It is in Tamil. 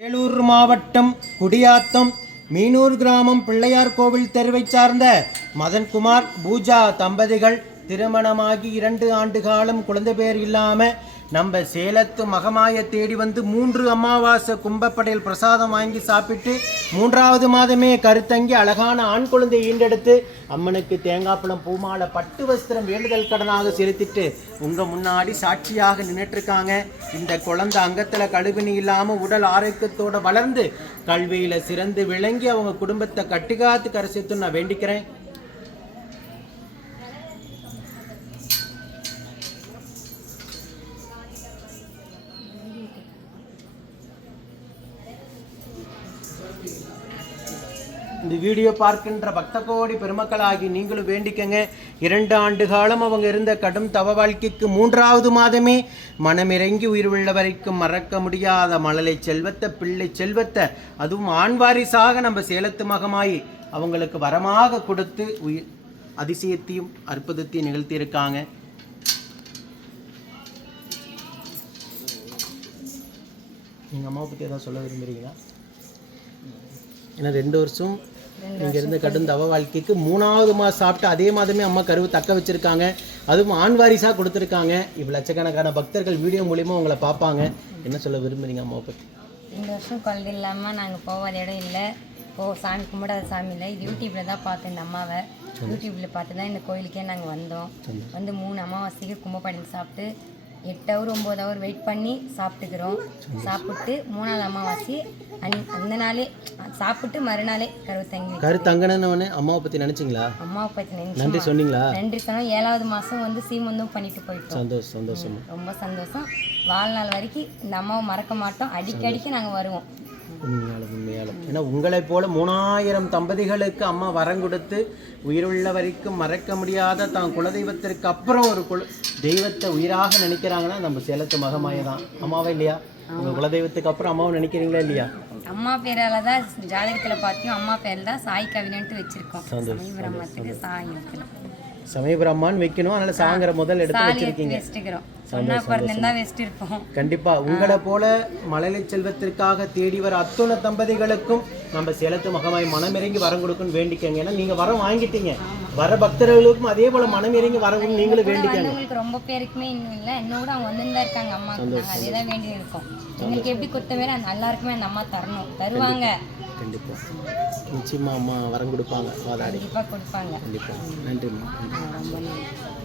வேலூர் மாவட்டம் குடியாத்தம் மீனூர் கிராமம் பிள்ளையார் கோவில் தெருவைச் சார்ந்த மதன்குமார் பூஜா தம்பதிகள் திருமணமாகி இரண்டு ஆண்டு காலம் குழந்தை பேர் இல்லாம நம்ம சேலத்து மகமாயை தேடி வந்து மூன்று அமாவாசை கும்பப்படையில் பிரசாதம் வாங்கி சாப்பிட்டு மூன்றாவது மாதமே கருத்தங்கி அழகான ஆண் குழந்தை ஈண்டெடுத்து அம்மனுக்கு தேங்காய்ப்பழம் பூமாலை பட்டு வஸ்திரம் வேண்டுதல் கடனாக செலுத்திட்டு உங்கள் முன்னாடி சாட்சியாக நின்றுட்டுருக்காங்க இந்த குழந்தை அங்கத்தில் கழுவினி இல்லாமல் உடல் ஆரோக்கியத்தோடு வளர்ந்து கல்வியில் சிறந்து விளங்கி அவங்க குடும்பத்தை கட்டுக்காத்து கரைசித்து நான் வேண்டிக்கிறேன். இந்த வீடியோ பார்க்கின்ற பக்த கோடி பெருமக்களாகி நீங்களும் வேண்டிக்கங்க. இரண்டு ஆண்டு காலம் அவங்க இருந்த கடும் தவ வாழ்க்கைக்கு மூன்றாவது மாதமே மனமிறங்கி உயிர் உள்ள வரைக்கும் மறக்க முடியாத மழலை செல்வத்தை பிள்ளை செல்வத்தை அதுவும் ஆண் வாரிசாக நம்ம சேலத்து மகமாயி அவங்களுக்கு வரமாக கொடுத்து உயிர் அதிசயத்தையும் அற்புதத்தையும் நிகழ்த்தியிருக்காங்க. நீங்கள் அம்மாவை பற்றி எதாவது சொல்ல விரும்புகிறீங்களா ஏன்னா ரெண்டு வருஷம் நீங்க இருந்த கடும் தவ வாழ்க்கைக்கு மூணாவது மாதம் சாப்பிட்டு அதே மாதமே அம்மா கருவு தக்க வச்சிருக்காங்க. அதுவும் ஆண் வாரிசாக கொடுத்துருக்காங்க. இப்போ லட்சக்கணக்கான பக்தர்கள் வீடியோ மூலியமா உங்களை பார்ப்பாங்க. என்ன சொல்ல விரும்புறீங்க அம்மாவை பற்றி இந்த வருஷம் குழந்தை இல்லாமல் நாங்கள் போகாத இடம் இல்லை. போ சாமி கும்பிடாத சாமி இல்லை. இது யூடியூப்பில் தான் பார்த்தோம் இந்த அம்மாவை. யூடியூப்பில் பார்த்து தான் இந்த கோயிலுக்கே நாங்கள் வந்தோம். வந்து மூணு அமாவாசைக்கு கும்பப்பாடியில் சாப்பிட்டு எட்டு ஹவர் ஒம்பது ஹவர் வெயிட் பண்ணி சாப்பிட்டுக்கிறோம். சாப்பிட்டு மூணாவது அமாவாசை அன் அந்த நாளே சாப்பிட்டு மறுநாளே கருவு தங்கி கரு தங்கணுன்னு அம்மாவை பற்றி நினச்சிங்களா? அம்மாவை பற்றி நினைச்சு நன்றி சொன்னீங்களா? நன்றி சொன்னோம் ஏழாவது மாதம் வந்து சீமந்தும் பண்ணிட்டு போயிட்டோம். சந்தோஷம் சந்தோஷம். ரொம்ப சந்தோஷம். வாழ்நாள் வரைக்கும் இந்த அம்மாவை மறக்க மாட்டோம். அடிக்கடிக்கு நாங்கள் வருவோம். உண்மையாலும் உண்மையாலும். ஏன்னா உங்களைப் போல மூணாயிரம் தம்பதிகளுக்கு அம்மா வரம் கொடுத்து உயிருள்ள வரைக்கும் மறக்க முடியாத தான் குலதெய்வத்திற்கு அப்புறம் ஒரு குல தெய்வத்தை உயிராக நினைக்கிறாங்கன்னா நம்ம சேலத்து மகமாய தான். அம்மாவே இல்லையா? உங்க குலதெய்வத்துக்கு அப்புறம் அம்மாவை நினைக்கிறீங்களா இல்லையா? அம்மா பேரால தான் ஜாதகத்தில் பார்த்தியும் அம்மா பேரில் தான் சாய் கவினன்ட்டு வச்சிருக்கோம். சமயபுரமத்துக்கு சாய் சமயபுரம்மான்னு வைக்கணும். அதனால சாங்கிற முதல் எடுத்து வச்சிருக்கீங்க. கண்டிப்பா. உங்களை போல மழலை செல்வத்திற்காக தேடி வர அத்துண தம்பதிகளுக்கும் நம்ம சேலத்து மகமாய் மனமிறங்கி வரம் கொடுக்குன்னு வேண்டிக்கங்க. ஏன்னா நீங்க வரம் வாங்கிட்டீங்க. வர பக்தர்களுக்கும் அதே போல மனமிறங்கி வரவும் நீங்களும் வேண்டிக்கங்க. ரொம்ப பேருக்குமே இன்னும் இல்லை. இன்னும் கூட அவங்க வந்துன்னு இருக்காங்க அம்மா. அதே தான் வேண்டி இருக்கோம் எங்களுக்கு எப்படி கொடுத்த அந்த எல்லாருக்குமே அந்த அம்மா தரணும். தருவாங்க. கண்டிப்பா. நிச்சயமா அம்மா வரம் கொடுப்பாங்க வாதாடி. கண்டிப்பாக கொடுப்பாங்க. கண்டிப்பா. நன்றி ரொம்ப நன்றி.